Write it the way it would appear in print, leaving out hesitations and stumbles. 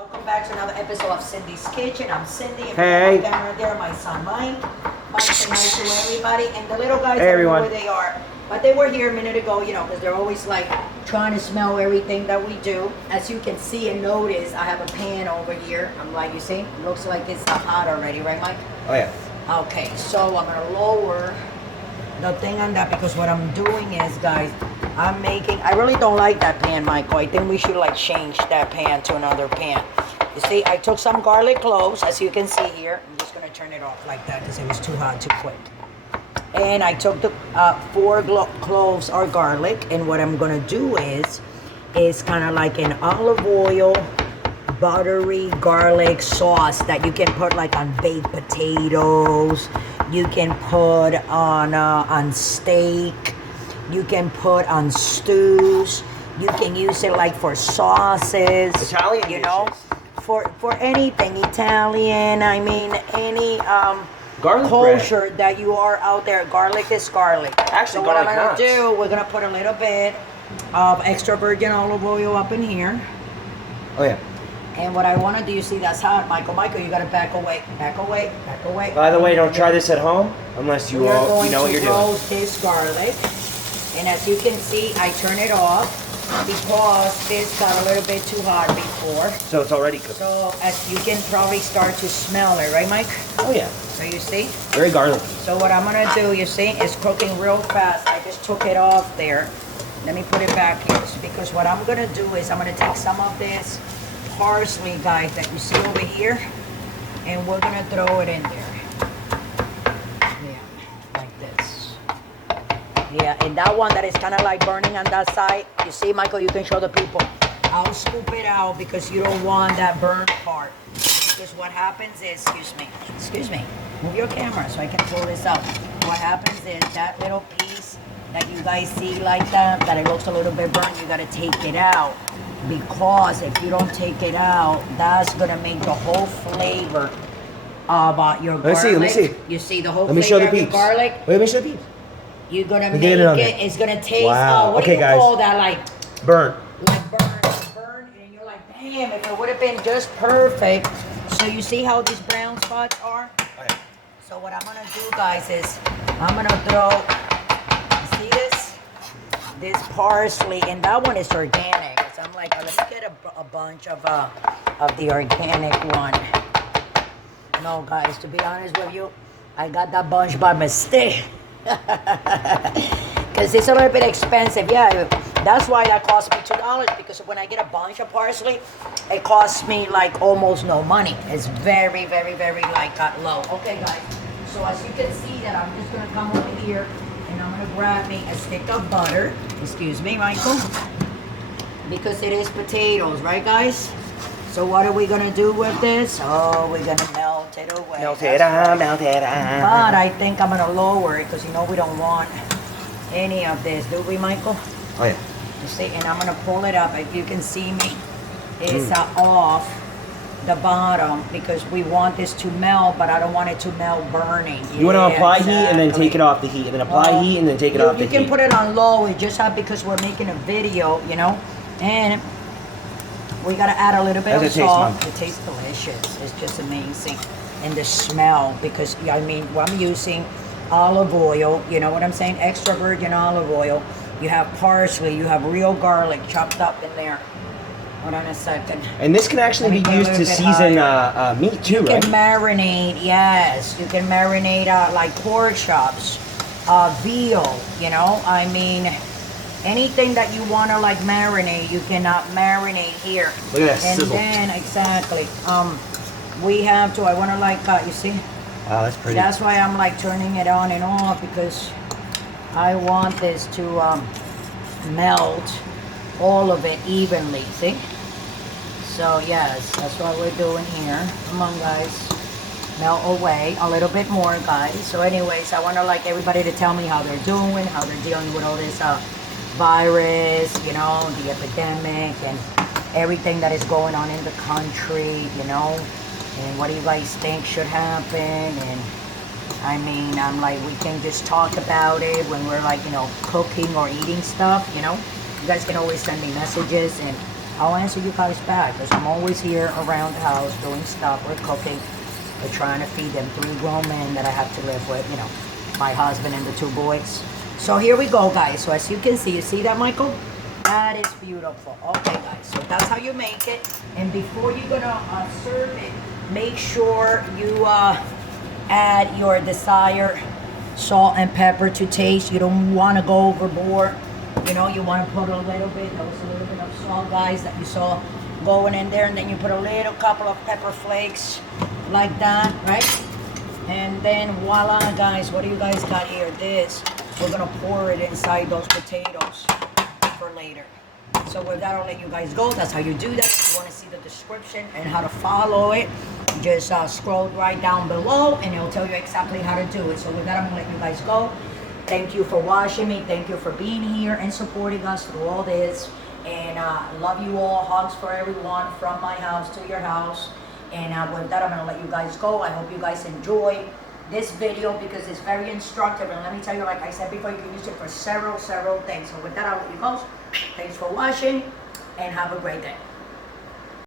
Welcome back to another episode of Cindy's Kitchen. I'm Cindy. And Hey. my camera there, my son Mike. Mike, say hi to everybody. And the little guys, Hey, I don't know everyone. where they are. But they were here a minute ago, you know, because they're always like trying to smell everything that we do. As you can see and notice, I have a pan over here. I'm like, you see, it looks like it's hot already, right, Mike? Oh yeah. Okay, so I'm gonna lower the thing on that because what I'm doing is, guys, I really don't like that pan, Michael. I think we should like change that pan to another pan. You see, I took some garlic cloves, as you can see here. I'm just gonna turn it off like that because it was too hot too quick. And I took the 4 cloves of garlic, and what I'm gonna do is kind of like an olive oil, buttery garlic sauce that you can put like on baked potatoes. You can put on steak. You can put on stews. You can use it like for sauces. Italian you know, dishes. for anything Italian. I mean, any Garlic culture bread. that you are out there. Garlic is garlic. Actually, so what I'm garlic gonna nuts. do, we're gonna put a little bit of extra virgin olive oil up in here. Oh yeah. And what I want to do, you see that's hot, Michael. Michael, you got to back away, back away, back away. By the way, don't try this at home unless you We are going know what to you're doing. roast this garlic. And as you can see, I turn it off because this got a little bit too hot before. So it's already cooked. So as you can probably start to smell it, right, Mike? Oh yeah. So you see? Very garlicky. So what I'm gonna do, you see, is cooking real fast. I just took it off there. Let me put it back here because what I'm gonna do is I'm gonna take some of this parsley, guys, that you see over here, and we're gonna throw it in there. Yeah, like this. Yeah, and that one that is kind of like burning on that side, you see, Michael, you can show the people. I'll scoop it out because you don't want that burnt part. Because what happens is, excuse me, move your camera so I can pull this out. What happens is that little piece that you guys see like that it looks a little bit burnt, you gotta take it out. Because if you don't take it out, that's gonna make the whole flavor of your garlic. Let me see. You see the whole Let me flavor show the of your peeps. garlic? Wait, let me show the peeps. You're gonna We make get it on it, there. it's gonna taste, Wow. what Okay, do you guys. call that? Like Burnt. burn, and you're like, damn, if it would have been just perfect. So you see how these brown spots are? Oh, yeah. So what I'm gonna do, guys, is I'm gonna throw, you see this? This parsley, and that one is organic. So I'm like, let me get a bunch of the organic one. No, guys, to be honest with you, I got that bunch by mistake. Because it's a little bit expensive. Yeah, that's why that cost me $2. Because when I get a bunch of parsley, it costs me like almost no money. It's very, very, very like low. Okay, guys. So as you can see that I'm just gonna come over here and I'm gonna grab me a stick of butter. Excuse me, Michael. Because it is potatoes, right, guys? So what are we gonna do with this? Oh, we're gonna melt it away. Melt That's it on, right. melt it But on. I think I'm gonna lower it because you know we don't want any of this, do we, Michael? Oh yeah. You see, and I'm gonna pull it up. If you can see me, it's off the bottom because we want this to melt, but I don't want it to melt burning. You want to Yeah, apply heat and then exactly. take it off the heat, and then apply heat and then take it off the You heat. can put it on low. It just because we're making a video, you know, and we gotta add a little bit How's of it taste, salt. Mom? It tastes delicious. It's just amazing, and the smell because I mean, I'm using olive oil. You know what I'm saying? Extra virgin olive oil. You have parsley. You have real garlic chopped up in there. Hold on a second. And this can actually Let me be put a used little to bit season higher. meat too, You right? can marinate, yes. You can marinate like pork chops, veal, you know. I mean, anything that you want to like marinate, you cannot marinate here. Look at that And sizzle. then, exactly, we have to, I want to like, you see? Wow, that's pretty. That's why I'm like turning it on and off because I want this to melt all of it evenly, see? So yes, that's what we're doing here. Come on, guys. Melt away a little bit more, guys. So anyways, I want to like everybody to tell me how they're doing, how they're dealing with all this virus, you know, the epidemic and everything that is going on in the country, you know, and what do you guys think should happen? And I mean, I'm like, we can just talk about it when we're like, you know, cooking or eating stuff, you know. You guys can always send me messages and I'll answer you guys back because I'm always here around the house doing stuff. We're cooking. We're trying to feed them 3 grown men that I have to live with, you know, my husband and the 2 boys. So here we go, guys. So as you can see, you see that, Michael? That is beautiful. Okay, guys, so that's how you make it. And before you're gonna serve it, make sure you add your desired salt and pepper to taste. You don't want to go overboard. You know, you want to put a little bit. That was a little bit of salt, guys, that you saw going in there, and then you put a little couple of pepper flakes like that, right? And then voila, guys, what do you guys got here? This, we're gonna pour it inside those potatoes for later. So with that, I'll let you guys go. That's how you do that. If you want to see the description and how to follow it, just scroll right down below and it'll tell you exactly how to do it. So with that, I'm gonna let you guys go. Thank you for watching me. Thank you for being here and supporting us through all this. And love you all. Hugs for everyone from my house to your house. And with that, I'm gonna let you guys go. I hope you guys enjoy this video because it's very instructive. And let me tell you, like I said before, you can use it for several things. So with that, I'll let you go. Thanks for watching and have a great day.